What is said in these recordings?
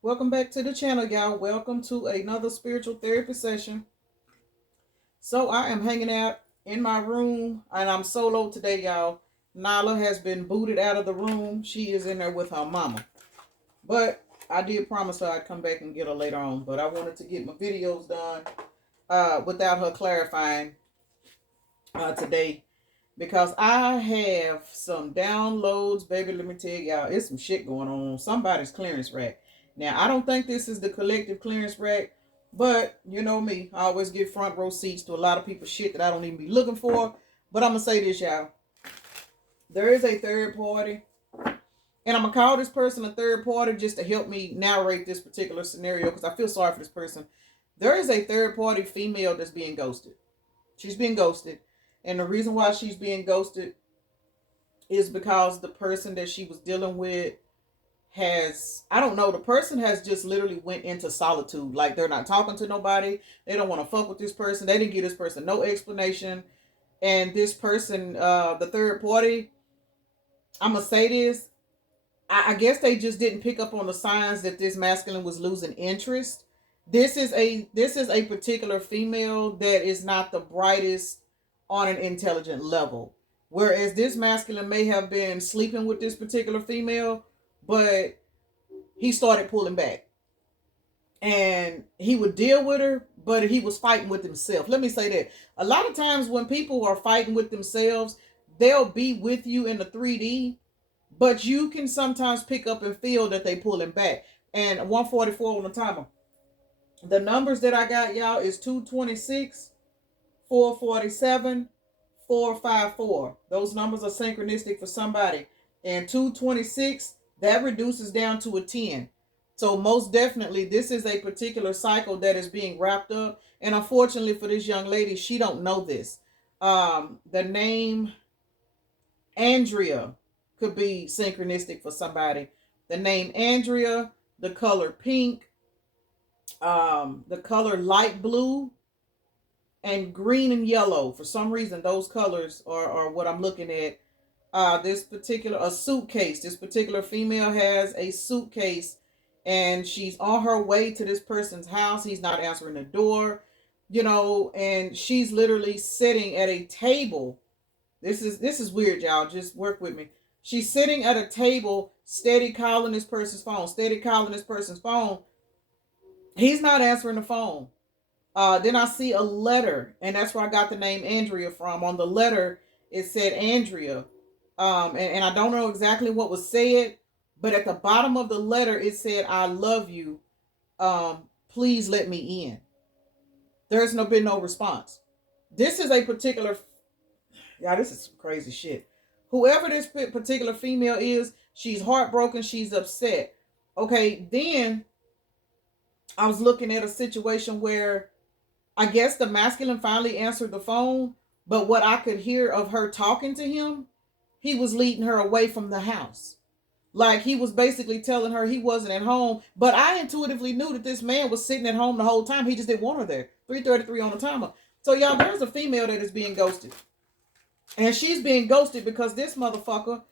Welcome back to the channel, y'all. Welcome to another spiritual therapy session. So I am hanging out in my room and I'm solo today, y'all. Nala has been booted out of the room. She is in there with her mama. But I did promise her I'd come back and get her later on. But I wanted to get my videos done without her clarifying today. Because I have some downloads, baby. Let me tell y'all, it's some shit going on somebody's clearance rack. Now, I don't think this is the collective clearance rack, but you know me, I always get front row seats to a lot of people's shit that I don't even be looking for. But I'm gonna say this, y'all. There is a third party, and I'm gonna call this person a third party just to help me narrate this particular scenario because I feel sorry for this person. There is a third party female that's being ghosted. She's being ghosted. And the reason why she's being ghosted is because the person that she was dealing with has, I don't know, the person has just literally went into solitude. Like they're not talking to nobody. They don't want to fuck with this person. They didn't give this person no explanation. And this person, the third party, I'm gonna say this. I guess they just didn't pick up on the signs that this masculine was losing interest. This is a particular female that is not the brightest on an intelligent level. Whereas this masculine may have been sleeping with this particular female, but he started pulling back. And he would deal with her, but he was fighting with himself. Let me say that. A lot of times when people are fighting with themselves, they'll be with you in the 3D, but you can sometimes pick up and feel that they pulling back. And 144 on the timer. The numbers that I got, y'all, is 226, 447, 454. Those numbers are synchronistic for somebody. And 226, that reduces down to a 10. So most definitely, this is a particular cycle that is being wrapped up. And unfortunately for this young lady, she don't know this. The name Andrea could be synchronistic for somebody. The name Andrea, the color pink, the color light blue, and green and yellow. For some reason, those colors are what I'm looking at. This particular a suitcase. This particular female has a suitcase, and she's on her way to this person's house. He's not answering the door, and she's literally sitting at a table. This is weird, y'all. Just work with me. She's sitting at a table, steady calling this person's phone, steady calling this person's phone. He's not answering the phone. Then I see a letter, and that's where I got the name Andrea from. On the letter, it said Andrea. And I don't know exactly what was said, but at the bottom of the letter, it said, I love you. Please let me in. There's been no response. This is a particular, yeah, this is some crazy shit. Whoever this particular female is, she's heartbroken, she's upset. Okay, then I was looking at a situation where I guess the masculine finally answered the phone, but what I could hear of her talking to him, he was leading her away from the house. Like he was basically telling her he wasn't at home, but I intuitively knew that this man was sitting at home the whole time. He just didn't want her there. 3:33 on the timer. So y'all, there's a female that is being ghosted. And she's being ghosted because this motherfucker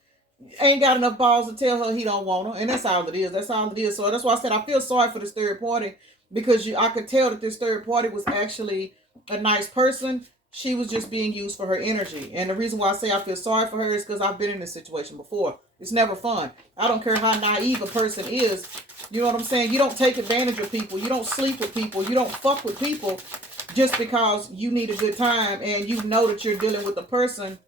ain't got enough balls to tell her he don't want her. And that's all it is. That's all it is. So that's why I said I feel sorry for this third party because I could tell that this third party was actually a nice person. She was just being used for her energy. And the reason why I say I feel sorry for her is because I've been in this situation before. It's never fun. I don't care how naive a person is. You know what I'm saying? You don't take advantage of people. You don't sleep with people. You don't fuck with people just because you need a good time and you know that you're dealing with a person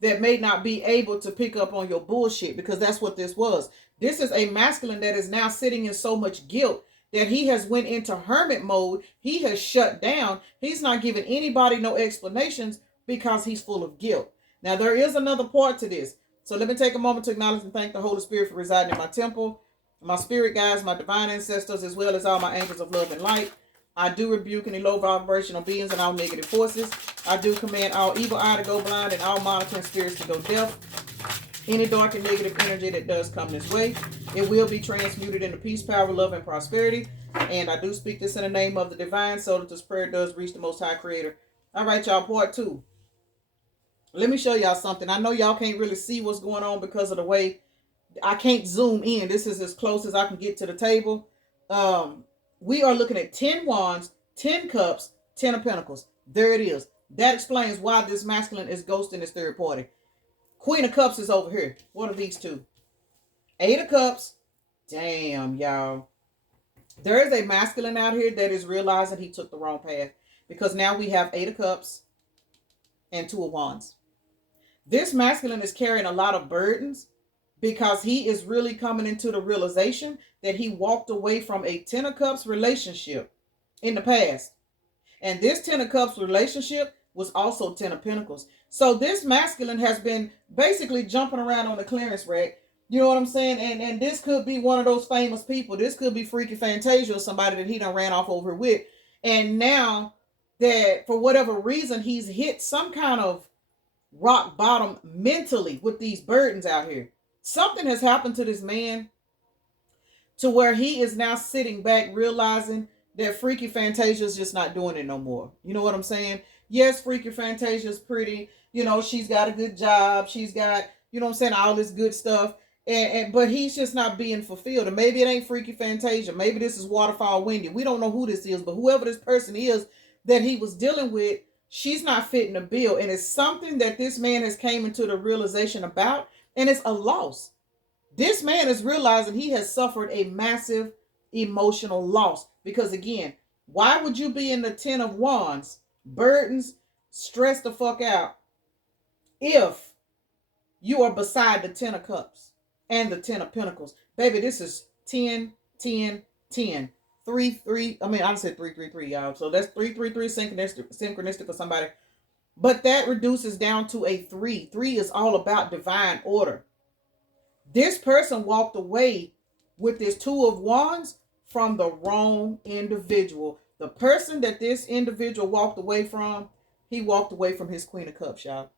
that may not be able to pick up on your bullshit, because that's what this was. This is a masculine that is now sitting in so much guilt that he has went into hermit mode. He has shut down. He's not giving anybody no explanations because he's full of guilt. Now, there is another part to this. So let me take a moment to acknowledge and thank the Holy Spirit for residing in my temple, my spirit guides, my divine ancestors, as well as all my angels of love and light. I do rebuke any low vibrational beings and all negative forces. I do command all evil eye to go blind and all monitoring spirits to go deaf. Any dark and negative energy that does come this way, it will be transmuted into peace, power, love, and prosperity. And I do speak this in the name of the divine so that this prayer does reach the Most High Creator. All right, y'all, part 2. Let me show y'all something. I know y'all can't really see what's going on because of the way I can't zoom in. This is as close as I can get to the table. We are looking at 10 wands, 10 cups, 10 of pentacles. There it is. That explains why this masculine is ghosting his third party. Queen of cups is over here. What are these two? 8 of cups. Damn, y'all. There is a masculine out here that is realizing he took the wrong path, because now we have 8 of cups and 2 of wands. This masculine is carrying a lot of burdens because he is really coming into the realization that he walked away from a 10 of cups relationship in the past. And this 10 of cups relationship was also 10 of pentacles. So this masculine has been basically jumping around on the clearance rack. You know what I'm saying? And this could be one of those famous people. This could be Freaky Fantasia or somebody that he done ran off over with. And now that for whatever reason, he's hit some kind of rock bottom mentally with these burdens out here. Something has happened to this man to where he is now sitting back realizing that Freaky Fantasia is just not doing it no more. You know what I'm saying? Yes, Freaky Fantasia is pretty. You know, she's got a good job. She's got, you know what I'm saying, all this good stuff. But he's just not being fulfilled. And maybe it ain't Freaky Fantasia. Maybe this is Waterfall Wendy. We don't know who this is, but whoever this person is that he was dealing with, she's not fitting the bill. And it's something that this man has came into the realization about, and it's a loss. This man is realizing he has suffered a massive emotional loss. Because again, why would you be in the 10 of wands, burdens, stressed the fuck out, if you are beside the 10 of cups and the 10 of pentacles? Baby, this is 10, 10, 10. 3, 3. I mean, I said 3, 3, 3, y'all. So that's 3, 3, 3 synchronistic for somebody. But that reduces down to a 3. 3 is all about divine order. This person walked away with this 2 of wands from the wrong individual. The person that this individual walked away from, he walked away from his Queen of Cups, y'all.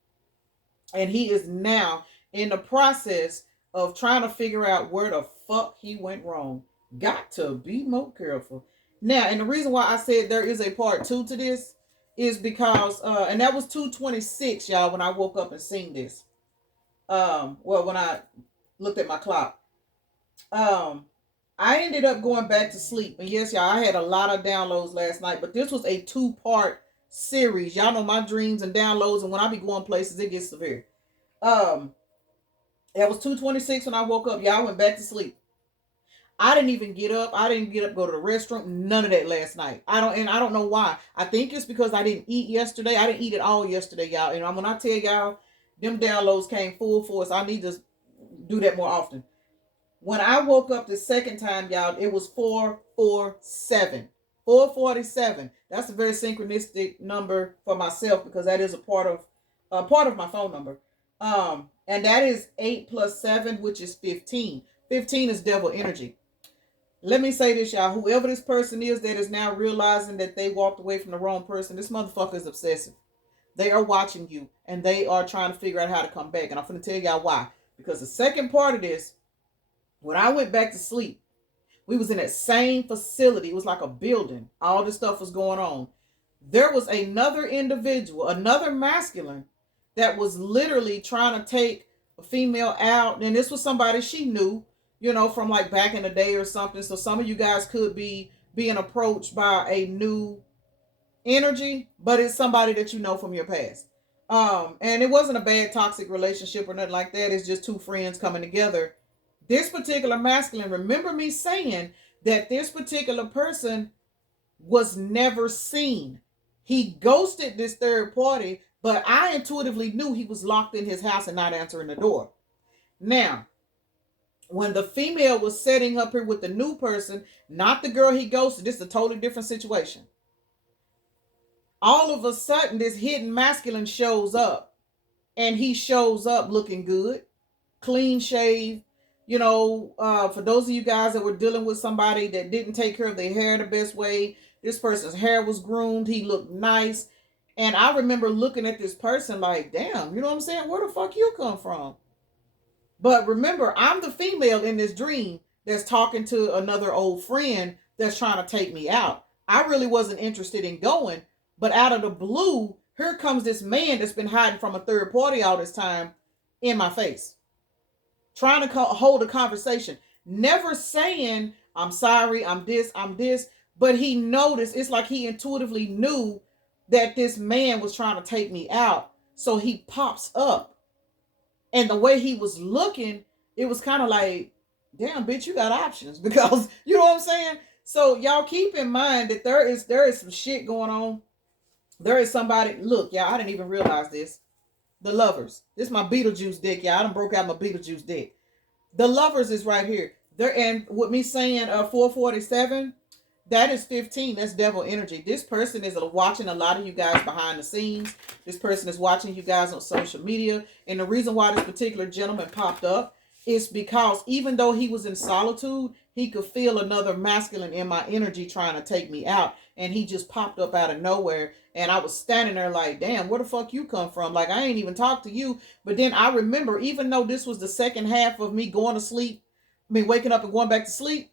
And he is now in the process of trying to figure out where the fuck he went wrong. Got to be more careful. Now, and the reason why I said there is a part 2 to this is because, and that was 2:26, y'all, when I woke up and seen this. Well, when I looked at my clock. I ended up going back to sleep. And yes, y'all, I had a lot of downloads last night, but this was a 2-part series. Y'all know my dreams and downloads, and when I be going places, it gets severe. It was 2:26 when I woke up. Y'all, went back to sleep. I didn't even get up. I didn't get up, go to the restroom. None of that last night. I don't know why. I think it's because I didn't eat yesterday. I didn't eat it all yesterday, y'all. And when I tell y'all, them downloads came full force. I need to do that more often. When I woke up the second time, y'all, it was 447. 447. That's a very synchronistic number for myself, because that is a part of my phone number. And that is 8 plus 7, which is 15. 15 is devil energy. Let me say this, y'all. Whoever this person is that is now realizing that they walked away from the wrong person, this motherfucker is obsessive. They are watching you, and they are trying to figure out how to come back. And I'm going to tell y'all why. Because the second part of this, when I went back to sleep, we was in that same facility. It was like a building. All this stuff was going on. There was another individual, another masculine, that was literally trying to take a female out. And this was somebody she knew, you know, from like back in the day or something. So some of you guys could be being approached by a new energy, but it's somebody that you know from your past. And it wasn't a bad toxic relationship or nothing like that. It's just two friends coming together. This particular masculine, remember me saying that this particular person was never seen. He ghosted this third party, but I intuitively knew he was locked in his house and not answering the door. Now, when the female was setting up here with the new person, not the girl he ghosted, this is a totally different situation. All of a sudden, this hidden masculine shows up, and he shows up looking good, clean shaved. You know, for those of you guys that were dealing with somebody that didn't take care of their hair the best way, this person's hair was groomed. He looked nice. And I remember looking at this person like, damn, you know what I'm saying? Where the fuck you come from? But remember, I'm the female in this dream that's talking to another old friend that's trying to take me out. I really wasn't interested in going. But out of the blue, here comes this man that's been hiding from a third party all this time in my face. trying to hold a conversation, never saying, I'm sorry, I'm this. But he noticed, it's like he intuitively knew that this man was trying to take me out. So he pops up. And the way he was looking, it was kind of like, damn, bitch, you got options. Because, you know what I'm saying? So y'all keep in mind that there is some shit going on. There is somebody, look, y'all, I didn't even realize this. The Lovers. This is my Beetlejuice deck, y'all. I done broke out my Beetlejuice deck. The Lovers is right here. There, and with me saying 447, that is 15. That's devil energy. This person is watching a lot of you guys behind the scenes. This person is watching you guys on social media. And the reason why this particular gentleman popped up is because even though he was in solitude, he could feel another masculine in my energy trying to take me out. And he just popped up out of nowhere. And I was standing there like, damn, where the fuck you come from? Like, I ain't even talked to you. But then I remember, even though this was the second half of me going to sleep, waking up and going back to sleep,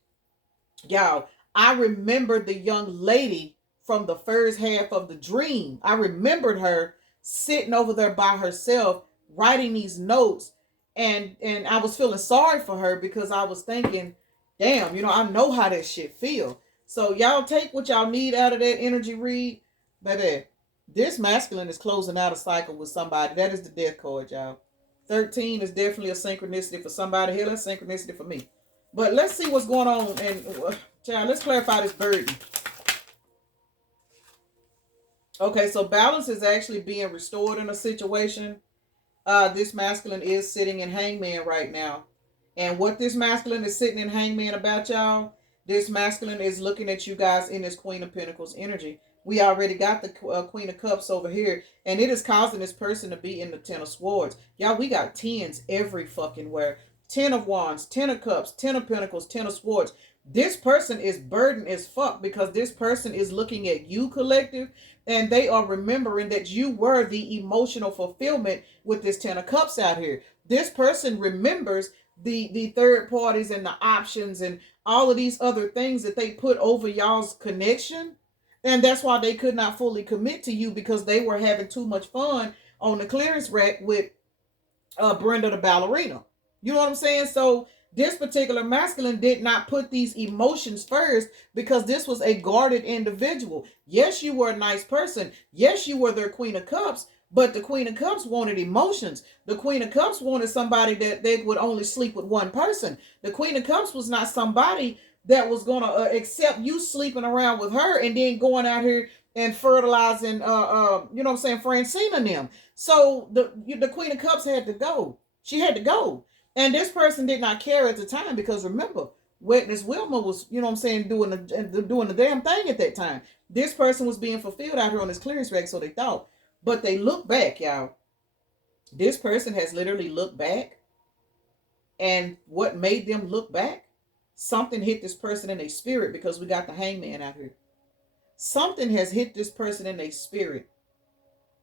y'all, I remembered the young lady from the first half of the dream. I remembered her sitting over there by herself, writing these notes. And I was feeling sorry for her because I was thinking, damn, I know how that shit feel. So y'all take what y'all need out of that energy read. Baby, this masculine is closing out a cycle with somebody. That is the death card, y'all. 13 is definitely a synchronicity for somebody here. That's synchronicity for me. But let's see what's going on. And child, let's clarify this burden. Okay, so balance is actually being restored in a situation. This masculine is sitting in hangman right now. And what this masculine is sitting in hangman about, y'all, this masculine is looking at you guys in this Queen of Pentacles energy. We already got the Queen of Cups over here. And it is causing this person to be in the Ten of Swords. Y'all, we got tens every fucking where. 10 of Wands, 10 of Cups, 10 of Pentacles, 10 of Swords. This person is burdened as fuck because this person is looking at you, collective, and they are remembering that you were the emotional fulfillment with this 10 of Cups out here. This person remembers the third parties and the options and all of these other things that they put over y'all's connection. And that's why they could not fully commit to you, because they were having too much fun on the clearance rack with Brenda the ballerina. You know what I'm saying? So this particular masculine did not put these emotions first because this was a guarded individual. Yes, you were a nice person. Yes, you were their Queen of Cups. But the Queen of Cups wanted emotions. The Queen of Cups wanted somebody that they would only sleep with one person. The Queen of Cups was not somebody that was going to accept you sleeping around with her and then going out here and fertilizing, you know what I'm saying, Francine and them. So the Queen of Cups had to go. She had to go. And this person did not care at the time because remember, Witness Wilma was, you know what I'm saying, doing the damn thing at that time. This person was being fulfilled out here on this clearance rack, so they thought. But they look back, y'all. This person has literally looked back. And what made them look back? Something hit this person in their spirit, because we got the hangman out here. Something has hit this person in their spirit.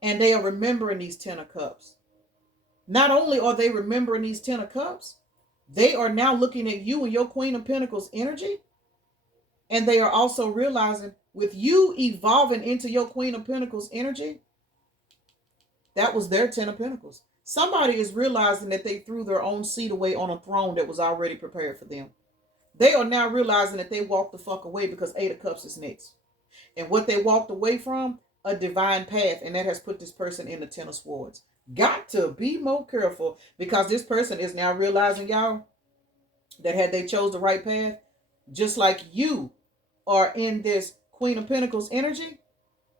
And they are remembering these 10 of Cups. Not only are they remembering these 10 of Cups, they are now looking at you and your Queen of Pentacles energy. And they are also realizing with you evolving into your Queen of Pentacles energy, that was their 10 of Pentacles. Somebody is realizing that they threw their own seat away on a throne that was already prepared for them. They are now realizing that they walked the fuck away because 8 of Cups is next. And what they walked away from, a divine path. And that has put this person in the 10 of Swords. Got to be more careful, because this person is now realizing, y'all, that had they chose the right path, just like you are in this Queen of Pentacles energy,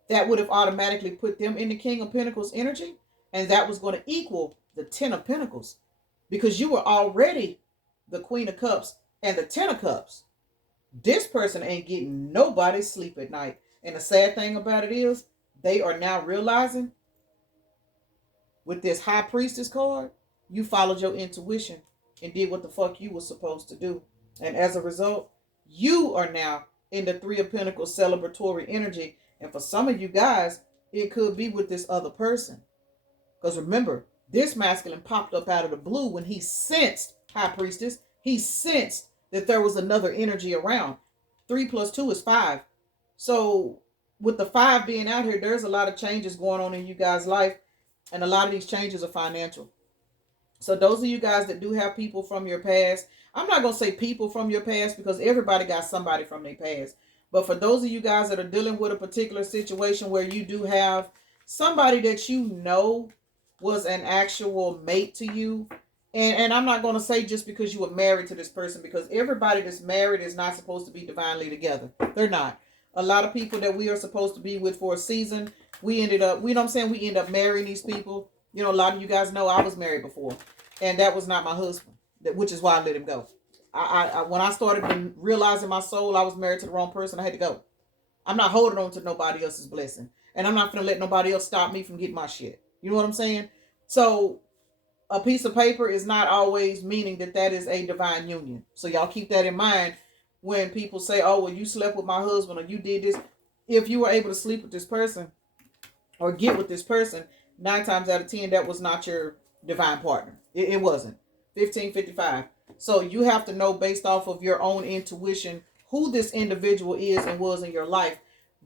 that would have automatically put them in the King of Pentacles energy. And that was going to equal the 10 of Pentacles, because you were already the Queen of Cups and the 10 of Cups. This person ain't getting nobody's sleep at night. And the sad thing about it is, they are now realizing with this High Priestess card, you followed your intuition and did what the fuck you were supposed to do. And as a result, you are now in the 3 of Pentacles celebratory energy. And for some of you guys, it could be with this other person. Because remember, this masculine popped up out of the blue when he sensed, High Priestess, he sensed that there was another energy around. 3 plus 2 is 5. So with the 5 being out here, there's a lot of changes going on in you guys' life. And a lot of these changes are financial. So those of you guys that do have people from your past, I'm not going to say people from your past because everybody got somebody from their past. But for those of you guys that are dealing with a particular situation where you do have somebody that you know was an actual mate to you, and I'm not going to say just because you were married to this person, because everybody that's married is not supposed to be divinely together. They're not. A lot of people that we are supposed to be with for a season, we ended up, you know what I'm saying? We end up marrying these people. You know, a lot of you guys know I was married before, and that was not my husband, which is why I let him go. When I started realizing my soul, I was married to the wrong person. I had to go. I'm not holding on to nobody else's blessing, and I'm not gonna let nobody else stop me from getting my shit. You know what I'm saying? So a piece of paper is not always meaning that that is a divine union. So y'all keep that in mind when people say, "Oh, well, you slept with my husband or you did this." If you were able to sleep with this person or get with this person, 9 times out of 10, that was not your divine partner. It wasn't. 1555. So you have to know based off of your own intuition who this individual is and was in your life.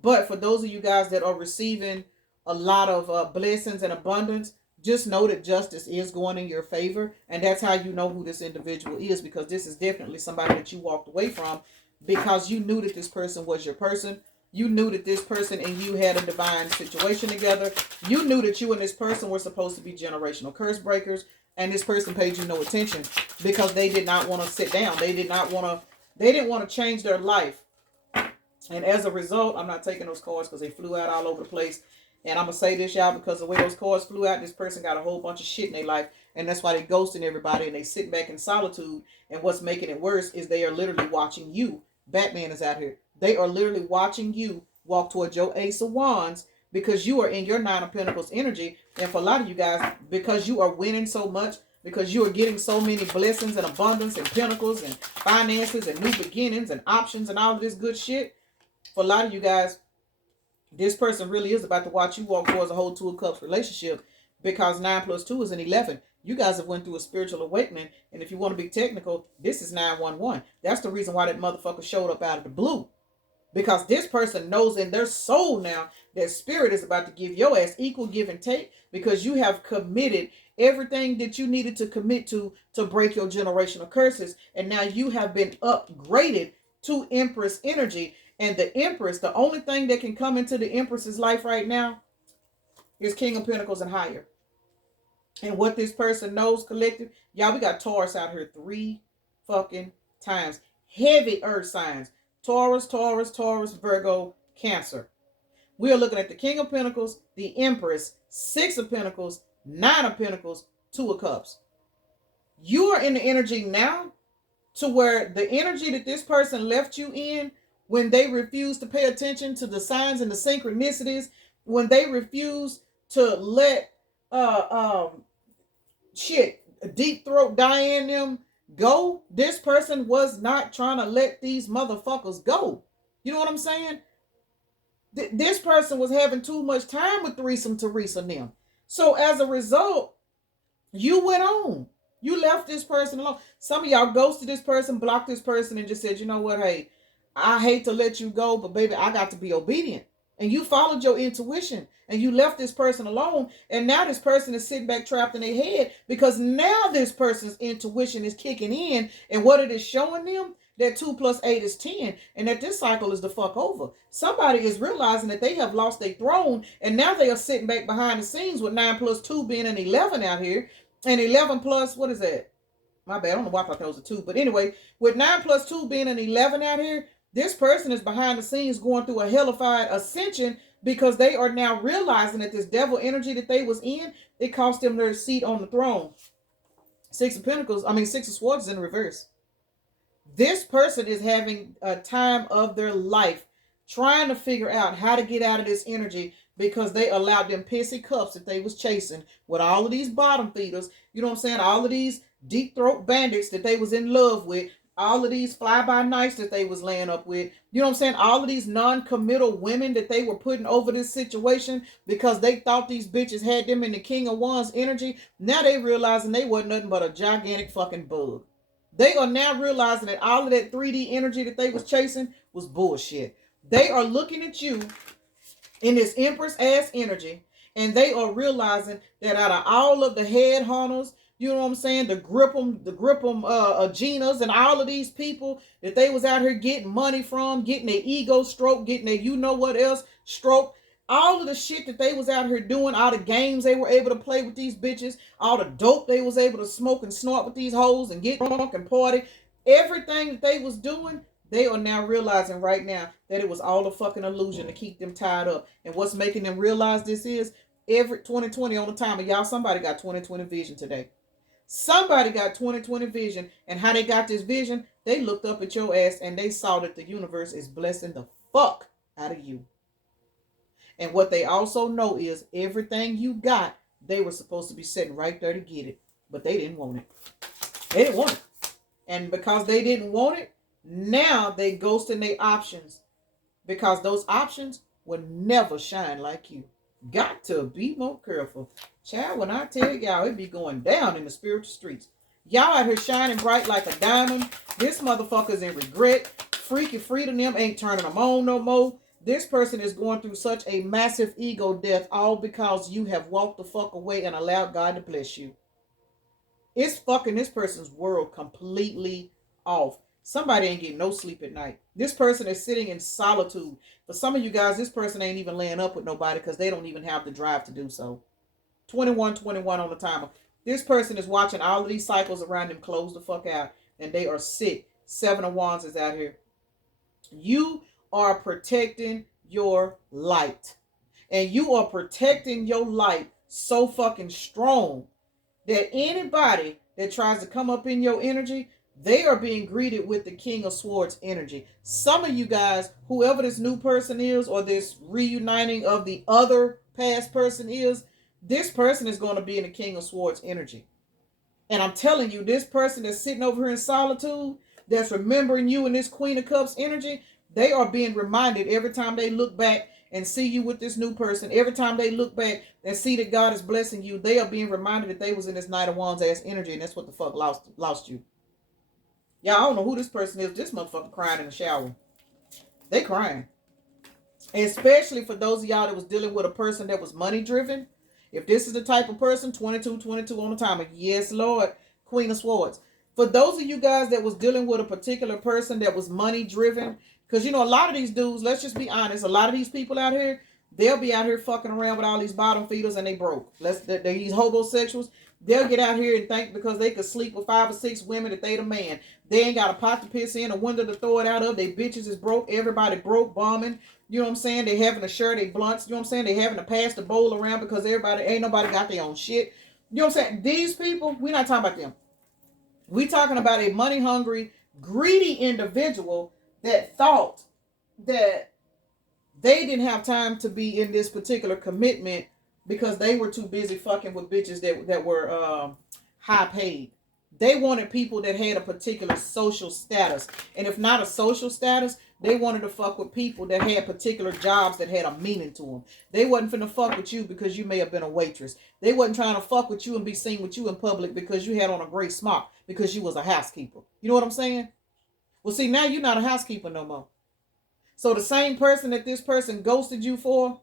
But for those of you guys that are receiving a lot of blessings and abundance, just know that justice is going in your favor. And that's how you know who this individual is, because this is definitely somebody that you walked away from because you knew that this person was your person. You knew that this person and you had a divine situation together. You knew that you and this person were supposed to be generational curse breakers, and this person paid you no attention because they did not want to sit down. They didn't want to change their life. And as a result, I'm not taking those cards because they flew out all over the place. And I'm going to say this, y'all, because the way those cards flew out, this person got a whole bunch of shit in their life. And that's why they ghosting everybody and they sit back in solitude. And what's making it worse is they are literally watching you. Batman is out here. They are literally watching you walk towards your Ace of Wands because you are in your Nine of Pentacles energy. And for a lot of you guys, because you are winning so much, because you are getting so many blessings and abundance and pentacles and finances and new beginnings and options and all of this good shit, for a lot of you guys, this person really is about to watch you walk towards a whole Two of Cups relationship, because 9 plus 2 is an 11. You guys have went through a spiritual awakening, and if you want to be technical, this is 911. That's the reason why that motherfucker showed up out of the blue, because this person knows in their soul now that spirit is about to give your ass equal give and take, because you have committed everything that you needed to commit to break your generational curses, and now you have been upgraded to Empress energy. And the Empress, the only thing that can come into the Empress's life right now is King of Pentacles and higher. And what this person knows, collective, y'all, we got Taurus out here 3 fucking times. Heavy earth signs. Taurus, Taurus, Taurus, Virgo, Cancer. We are looking at the King of Pentacles, the Empress, 6 of Pentacles, 9 of Pentacles, 2 of Cups. You are in the energy now to where the energy that this person left you in, when they refuse to pay attention to the signs and the synchronicities, when they refuse to let deep throat Diane them go, this person was not trying to let these motherfuckers go. You know what I'm saying? This person was having too much time with Threesome Teresa and them. So as a result, you went on. You left this person alone. Some of y'all ghosted this person, blocked this person, and just said, you know what, hey, I hate to let you go, but baby, I got to be obedient. And you followed your intuition and you left this person alone. And now this person is sitting back trapped in their head because now this person's intuition is kicking in. And what it is showing them, that 2 plus 8 is 10. And that this cycle is the fuck over. Somebody is realizing that they have lost their throne. And now they are sitting back behind the scenes with 9 plus 2 being an 11 out here. And 11 plus, what is that? My bad, I don't know why I thought that was a 2. But anyway, with 9 plus 2 being an 11 out here, this person is behind the scenes going through a hellified ascension because they are now realizing that this devil energy that they was in, it cost them their seat on the throne. 6 of Swords is in reverse. This person is having a time of their life trying to figure out how to get out of this energy because they allowed them pissy cups that they was chasing with all of these bottom feeders, you know what I'm saying, all of these deep throat bandits that they was in love with, all of these fly-by-nights that they was laying up with, you know what I'm saying, all of these non-committal women that they were putting over this situation because they thought these bitches had them in the King of Wands energy. Now they realizing they wasn't nothing but a gigantic fucking bug. They are now realizing that all of that 3D energy that they was chasing was bullshit. They are looking at you in this Empress ass energy, and they are realizing that out of all of the head hunters, You know what I'm saying? The grip them, Genas and all of these people that they was out here getting money from, getting their ego stroke, getting their you know what else stroke. All of the shit that they was out here doing, all the games they were able to play with these bitches, all the dope they was able to smoke and snort with these hoes and get drunk and party, everything that they was doing, they are now realizing right now that it was all a fucking illusion to keep them tied up. And what's making them realize this is every 2020 on the timer, y'all, somebody got 2020 vision today. Somebody got 2020 vision, and how they got this vision, they looked up at your ass and they saw that the universe is blessing the fuck out of you. And what they also know is everything you got, they were supposed to be sitting right there to get it, but they didn't want it. They didn't want it. And because they didn't want it, now they ghosting their options, because those options will never shine like you. Got to be more careful. Child, when I tell y'all, it be going down in the spiritual streets. Y'all out here shining bright like a diamond. This motherfucker's in regret. Freaky freedom them ain't turning them on no more. This person is going through such a massive ego death, all because you have walked the fuck away and allowed God to bless you. It's fucking this person's world completely off. Somebody ain't getting no sleep at night. This person is sitting in solitude. For some of you guys, this person ain't even laying up with nobody because they don't even have the drive to do so. 21 on the timer. This person is watching all of these cycles around them close the fuck out, and they are sick. 7 of Wands is out here. You are protecting your light. And you are protecting your light so fucking strong that anybody that tries to come up in your energy, they are being greeted with the King of Swords energy. Some of you guys, whoever this new person is, or this reuniting of the other past person is, this person is going to be in the King of Swords energy. And I'm telling you, this person that's sitting over here in solitude, that's remembering you in this Queen of Cups energy, they are being reminded every time they look back and see you with this new person. Every time they look back and see that God is blessing you, they are being reminded that they was in this Knight of Wands ass energy, and that's what the fuck lost you. Y'all, I don't know who this person is. This motherfucker crying in the shower. They crying. Especially for those of y'all that was dealing with a person that was money driven. If this is the type of person, 22 on the timer. Yes, Lord. Queen of Swords. For those of you guys that was dealing with a particular person that was money driven, because, you know, a lot of these dudes, let's just be honest, a lot of these people out here, they'll be out here fucking around with all these bottom feeders and they broke. These homosexuals, they'll get out here and think because they could sleep with 5 or 6 women that they the man. They ain't got a pot to piss in, a window to throw it out of. They bitches is broke. Everybody broke, bombing. You know what I'm saying? They having to share their blunts. You know what I'm saying? They having to pass the bowl around because ain't nobody got their own shit. You know what I'm saying? These people, we're not talking about them. We talking about a money hungry, greedy individual that thought that they didn't have time to be in this particular commitment because they were too busy fucking with bitches that were high paid. They wanted people that had a particular social status. And if not a social status, they wanted to fuck with people that had particular jobs that had a meaning to them. They wasn't finna fuck with you because you may have been a waitress. They wasn't trying to fuck with you and be seen with you in public because you had on a gray smock because you was a housekeeper. You know what I'm saying? Well, see, now you're not a housekeeper no more. So the same person that this person ghosted you for,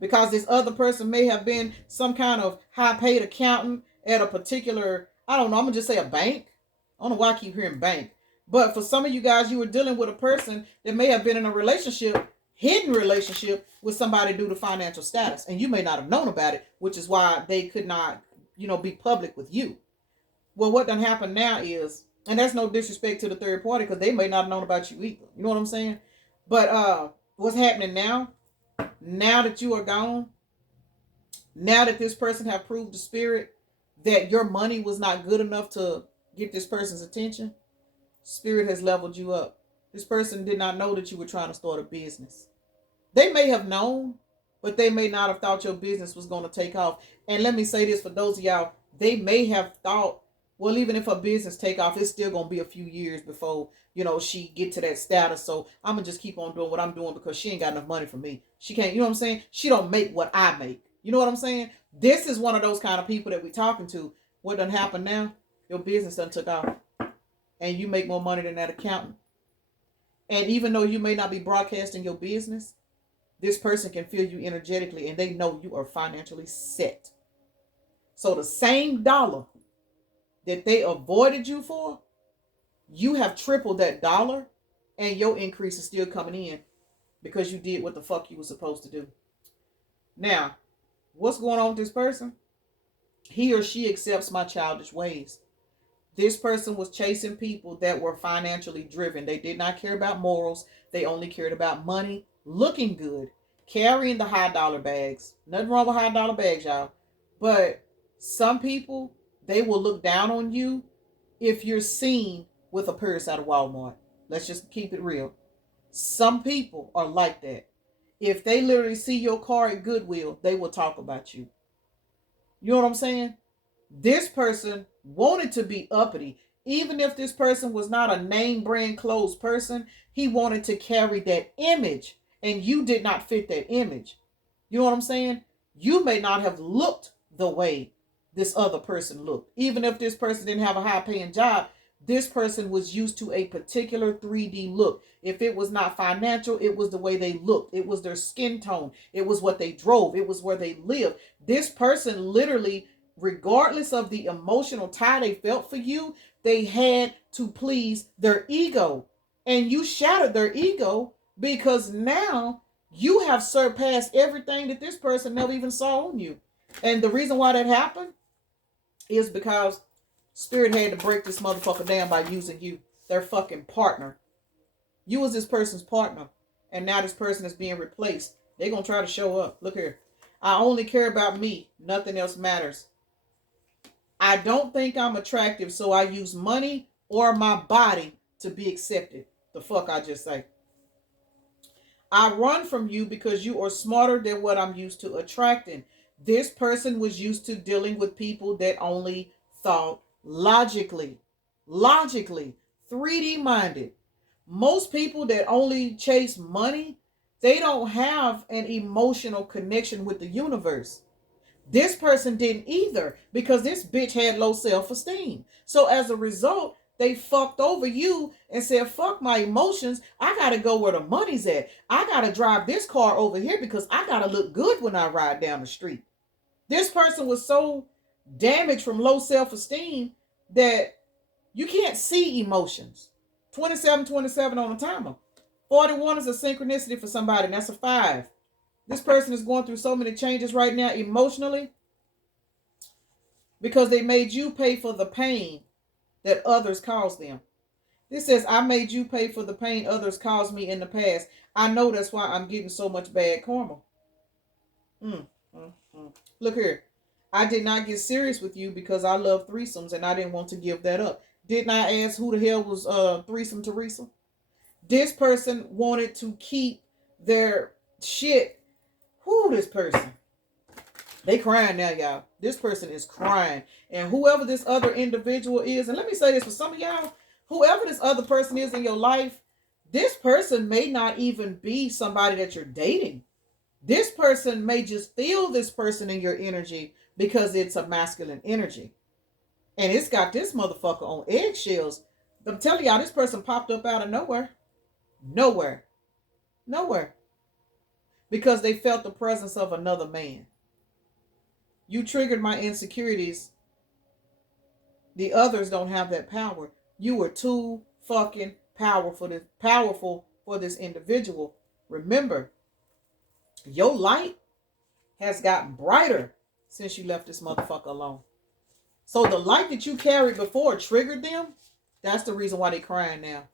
because this other person may have been some kind of high-paid accountant at a particular, I don't know, I'm going to just say a bank. I don't know why I keep hearing bank. But for some of you guys, you were dealing with a person that may have been in a relationship, hidden relationship with somebody due to financial status. And you may not have known about it, which is why they could not, be public with you. Well, what done happened now is, and that's no disrespect to the third party because they may not have known about you either. You know what I'm saying? But what's happening now that you are gone, now that this person have proved the spirit that your money was not good enough to get this person's attention, spirit has leveled you up. This person did not know that you were trying to start a business. They may have known, but they may not have thought your business was going to take off. And let me say this for those of y'all, they may have thought, well, even if her business take off, it's still going to be a few years before, she get to that status. So I'm going to just keep on doing what I'm doing because she ain't got enough money for me. She can't, you know what I'm saying? She don't make what I make. You know what I'm saying? This is one of those kind of people that we talking to. What done happened now? Your business done took off. And you make more money than that accountant. And even though you may not be broadcasting your business, this person can feel you energetically and they know you are financially set. So the same dollar that they avoided you for, you have tripled that dollar, and your increase is still coming in because you did what the fuck you were supposed to do. Now, what's going on with this person? He or she accepts my childish ways. This person was chasing people that were financially driven. They did not care about morals. They only cared about money, looking good, carrying the high dollar bags. Nothing wrong with high dollar bags, y'all. But some people, they will look down on you if you're seen with a purse out of Walmart. Let's just keep it real. Some people are like that. If they literally see your car at Goodwill, they will talk about you. You know what I'm saying? This person wanted to be uppity. Even if this person was not a name brand clothes person, he wanted to carry that image, and you did not fit that image. You know what I'm saying? You may not have looked the way this other person looked. Even if this person didn't have a high paying job, this person was used to a particular 3D look. If it was not financial, it was the way they looked. It was their skin tone. It was what they drove. It was where they lived. This person literally, regardless of the emotional tie they felt for you, they had to please their ego. And you shattered their ego because now you have surpassed everything that this person never even saw on you. And the reason why that happened is because Spirit had to break this motherfucker down by using you, their fucking partner. You was this person's partner, and now this person is being replaced. They're going to try to show up. Look here. I only care about me. Nothing else matters. I don't think I'm attractive, so I use money or my body to be accepted. The fuck I just say. I run from you because you are smarter than what I'm used to attracting. This person was used to dealing with people that only thought logically, 3D minded. Most people that only chase money, they don't have an emotional connection with the universe. This person didn't either because this bitch had low self-esteem. So as a result, they fucked over you and said, fuck my emotions. I got to go where the money's at. I got to drive this car over here because I got to look good when I ride down the street. This person was so damaged from low self-esteem that you can't see emotions. 27 on the timer. 41 is a synchronicity for somebody, and that's a 5. This person is going through so many changes right now emotionally because they made you pay for the pain that others caused them. This says, I made you pay for the pain others caused me in the past. I know that's why I'm getting so much bad karma. Look here. I did not get serious with you because I love threesomes and I didn't want to give that up. Didn't I ask who the hell was threesome Teresa? This person wanted to keep their shit. Who this person? They crying now, y'all. This person is crying. And whoever this other individual is, and let me say this for some of y'all, whoever this other person is in your life, this person may not even be somebody that you're dating. This person may just feel this person in your energy because it's a masculine energy. And it's got this motherfucker on eggshells. I'm telling y'all, this person popped up out of nowhere. Nowhere. Because they felt the presence of another man. You triggered my insecurities. The others don't have that power. You were too fucking powerful for this individual. Remember, your light has gotten brighter since you left this motherfucker alone. So the light that you carried before triggered them. That's the reason why they're crying now.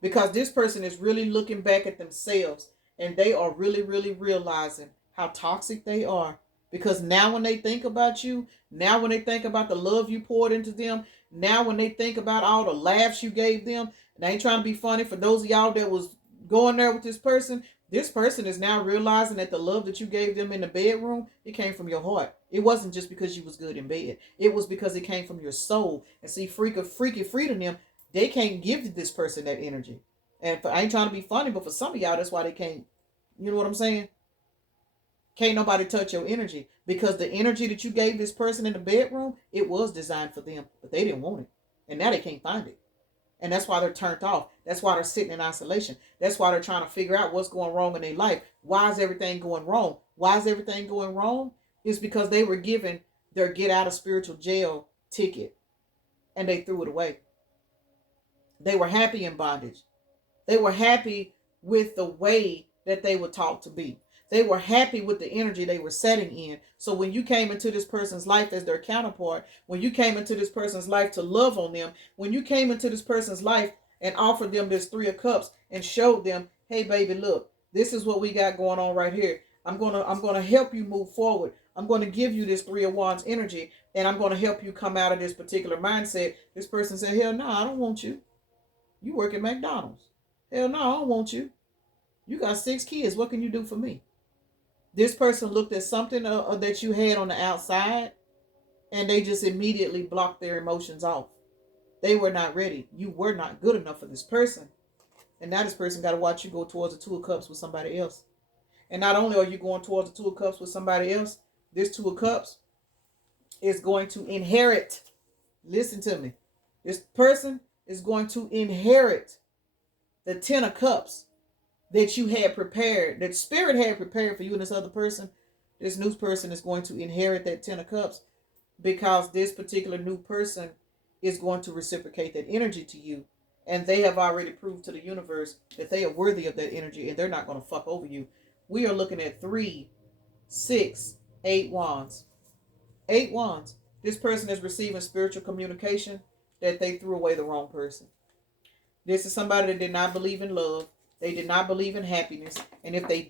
Because this person is really looking back at themselves and they are really, really realizing how toxic they are. Because now when they think about you, now when they think about the love you poured into them, now when they think about all the laughs you gave them, and I ain't trying to be funny for those of y'all that was going there with this person is now realizing that the love that you gave them in the bedroom, it came from your heart. It wasn't just because you was good in bed. It was because it came from your soul. And see, freaky freedom them, they can't give this person that energy. And I ain't trying to be funny, but for some of y'all, that's why they can't, you know what I'm saying? Can't nobody touch your energy because the energy that you gave this person in the bedroom, it was designed for them, but they didn't want it. And now they can't find it. And that's why they're turned off. That's why they're sitting in isolation. That's why they're trying to figure out what's going wrong in their life. Why is everything going wrong? Why is everything going wrong? It's because they were given their get out of spiritual jail ticket. and they threw it away. They were happy in bondage. They were happy with the way that they were taught to be. They were happy with the energy they were setting in. So when you came into this person's life as their counterpart, when you came into this person's life to love on them, when you came into this person's life and offered them this Three of Cups and showed them, hey baby, look, this is what we got going on right here. I'm gonna help you move forward. I'm gonna give you this Three of Wands energy, and I'm gonna help you come out of this particular mindset. This person said, hell no, I don't want you. You work at McDonald's. Hell no, I don't want you. You got 6 kids. What can you do for me? This person looked at something that you had on the outside, and they just immediately blocked their emotions off. They were not ready. You were not good enough for this person. And now this person got to watch you go towards the Two of Cups with somebody else. And not only are you going towards the Two of Cups with somebody else, this Two of Cups is going to inherit. Listen to me. This person is going to inherit the 10 of Cups that you had prepared, that Spirit had prepared for you and this other person. This new person is going to inherit that 10 of Cups, because this particular new person is going to reciprocate that energy to you. And they have already proved to the universe that they are worthy of that energy, and they're not going to fuck over you. We are looking at 3, 6, 8 wands. 8 wands. This person is receiving spiritual communication that they threw away the wrong person. This is somebody that did not believe in love. They did not believe in happiness. And if they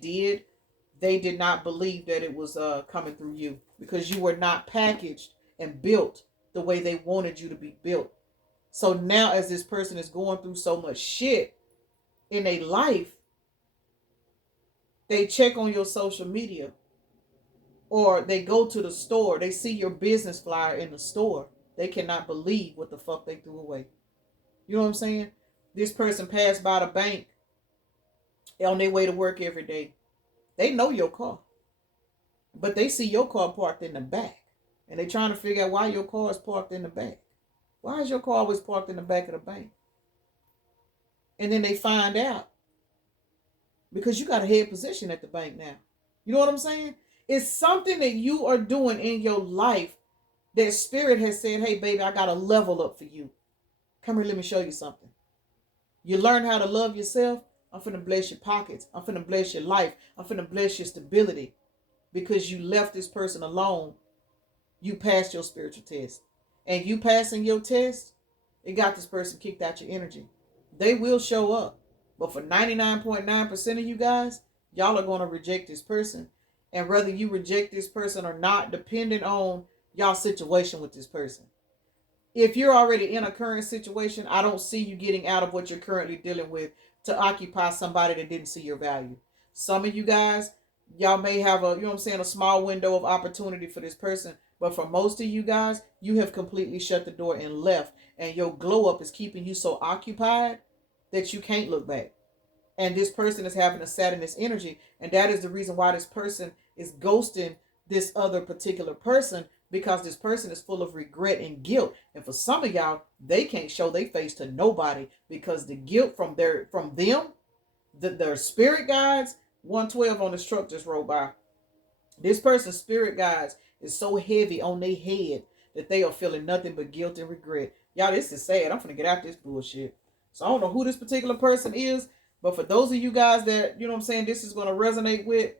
did not believe that it was coming through you, because you were not packaged and built the way they wanted you to be built. So now as this person is going through so much shit in their life, they check on your social media, or they go to the store. They see your business flyer in the store. They cannot believe what the fuck they threw away. You know what I'm saying? This person passed by the bank on their way to work every day. They know your car, but they see your car parked in the back, and they're trying to figure out why your car is parked in the back. Why is your car always parked in the back of the bank? And then they find out because you got a head position at the bank now. You know what I'm saying? It's something that you are doing in your life that Spirit has said, hey, baby, I got to level up for you. Come here, let me show you something. You learn how to love yourself. I'm finna bless your pockets. I'm finna bless your life. I'm finna bless your stability. Because you left this person alone. You passed your spiritual test. And you passing your test, it got this person kicked out your energy. They will show up. But for 99.9% of you guys, y'all are going to reject this person. And whether you reject this person or not, depending on y'all's situation with this person. If you're already in a current situation, I don't see you getting out of what you're currently dealing with to occupy somebody that didn't see your value. Some of you guys, y'all may have a small window of opportunity for this person. But for most of you guys, you have completely shut the door and left. And your glow up is keeping you so occupied that you can't look back. And this person is having a sadness energy. And that is the reason why this person is ghosting this other particular person, because this person is full of regret and guilt. And for some of y'all, they can't show their face to nobody because the guilt from them, their spirit guides. 112 on this truck just rolled by. This person's spirit guides is so heavy on their head that they are feeling nothing but guilt and regret. Y'all, this is sad. I'm finna get out this bullshit. So I don't know who this particular person is, but for those of you guys that, you know what I'm saying, this is going to resonate with,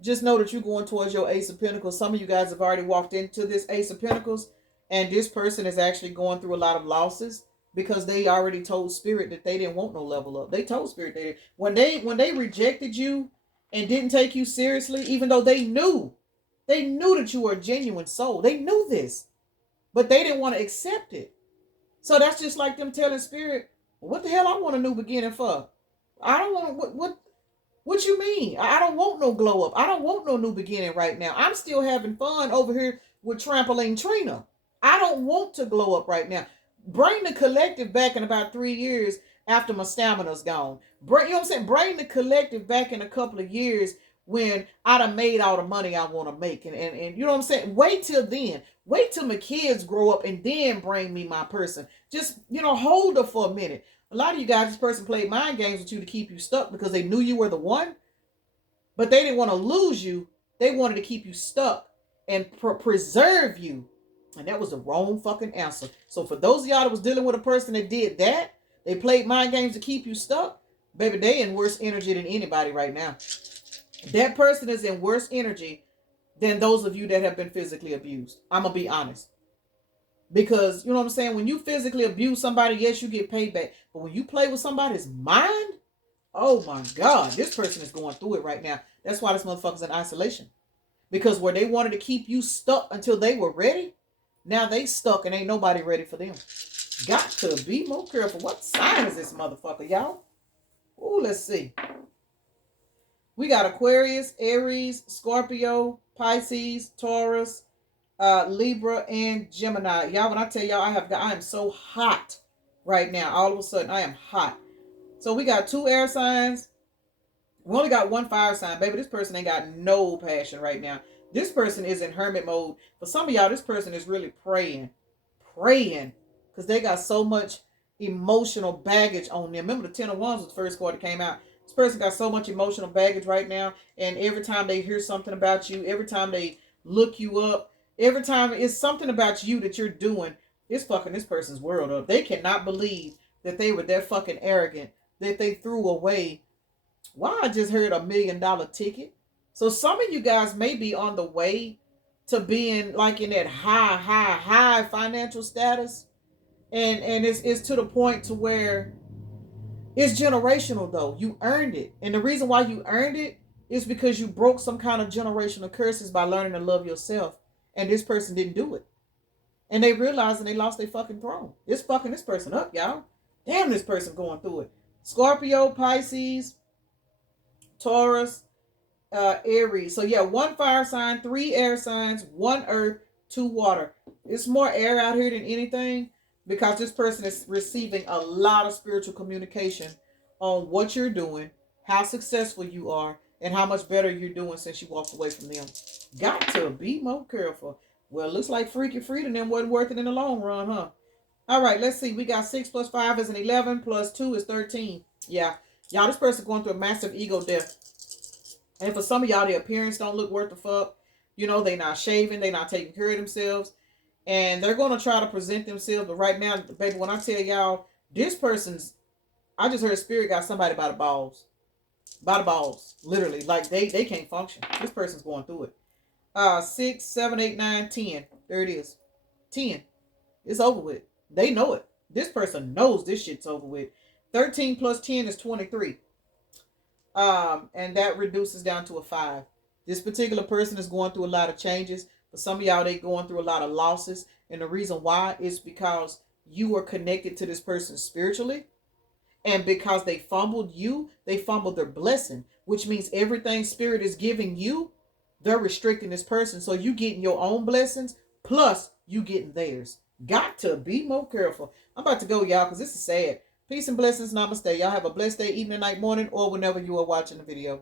just know that you're going towards your Ace of Pentacles. Some of you guys have already walked into this Ace of Pentacles, and this person is actually going through a lot of losses because they already told Spirit that they didn't want no level up. They told Spirit that when they rejected you and didn't take you seriously, even though they knew that you were a genuine soul. They knew this, but they didn't want to accept it. So that's just like them telling Spirit, what the hell I want a new beginning for? I don't want what you mean? I don't want no glow up. I don't want no new beginning right now. I'm still having fun over here with Trampoline Trina. I don't want to glow up right now. Bring the collective back in about 3 years after my stamina's gone. You know what I'm saying? Bring the collective back in a couple of years when I done made all the money I want to make. And you know what I'm saying? Wait till then. Wait till my kids grow up and then bring me my person. Just, hold her for a minute. A lot of you guys, this person played mind games with you to keep you stuck because they knew you were the one. But they didn't want to lose you. They wanted to keep you stuck and preserve you And that was the wrong fucking answer. So for those of y'all that was dealing with a person that did that, they played mind games to keep you stuck, baby, they in worse energy than anybody right now. That person is in worse energy than those of you that have been physically abused. I'm going to be honest. Because, you know what I'm saying? When you physically abuse somebody, yes, you get paid back. But when you play with somebody's mind, oh my God, this person is going through it right now. That's why this motherfucker's in isolation. Because where they wanted to keep you stuck until they were ready, now they stuck and ain't nobody ready for them. Got to be more careful. What sign is this motherfucker, y'all? Ooh, let's see. We got Aquarius, Aries, Scorpio, Pisces, Taurus, Libra, and Gemini. Y'all, when I tell y'all I am so hot right now. All of a sudden, I am hot. So we got 2 air signs. We only got 1 fire sign. Baby, this person ain't got no passion right now. This person is in hermit mode. For some of y'all, this person is really praying. Because they got so much emotional baggage on them. Remember the 10 of Wands was the first card that came out. This person got so much emotional baggage right now. And every time they hear something about you, every time they look you up, every time it's something about you that you're doing, it's fucking this person's world up. They cannot believe that they were that fucking arrogant that they threw away. Wow, I just heard $1 million ticket. So some of you guys may be on the way to being like in that high financial status. And it's to the point to where it's generational though. You earned it. And the reason why you earned it is because you broke some kind of generational curses by learning to love yourself. And this person didn't do it. And they realized and they lost their fucking throne. It's fucking this person up, y'all. Damn, this person going through it. Scorpio, Pisces, Taurus, Aries. So yeah, 1 fire sign, 3 air signs, 1 earth, 2 water. It's more air out here than anything because this person is receiving a lot of spiritual communication on what you're doing, how successful you are, and how much better you're doing since you walked away from them. Got to be more careful. Well, it looks like Freaky Freedom them wasn't worth it in the long run, huh? All right, let's see. We got 6 plus 5 is an 11 plus 2 is 13. Yeah. Y'all, this person going through a massive ego death. And for some of y'all, their appearance don't look worth the fuck. You know, they not shaving. They not taking care of themselves. And they're going to try to present themselves. But right now, baby, when I tell y'all, this person's, I just heard spirit got somebody by the balls. By the balls. Literally. Like, they can't function. This person's going through it. 6, 7, 8, 9, 10. There it is. 10. It's over with. They know it. This person knows this shit's over with. 13 plus 10 is 23. And that reduces down to a 5. This particular person is going through a lot of changes. For some of y'all, they going through a lot of losses. And the reason why is because you are connected to this person spiritually. And because they fumbled you, they fumbled their blessing. Which means everything spirit is giving you, they're restricting this person. So you getting your own blessings, plus you getting theirs. Got to be more careful. I'm about to go, y'all, because this is sad. Peace and blessings. Namaste. Y'all have a blessed day, evening, night, morning, or whenever you are watching the video.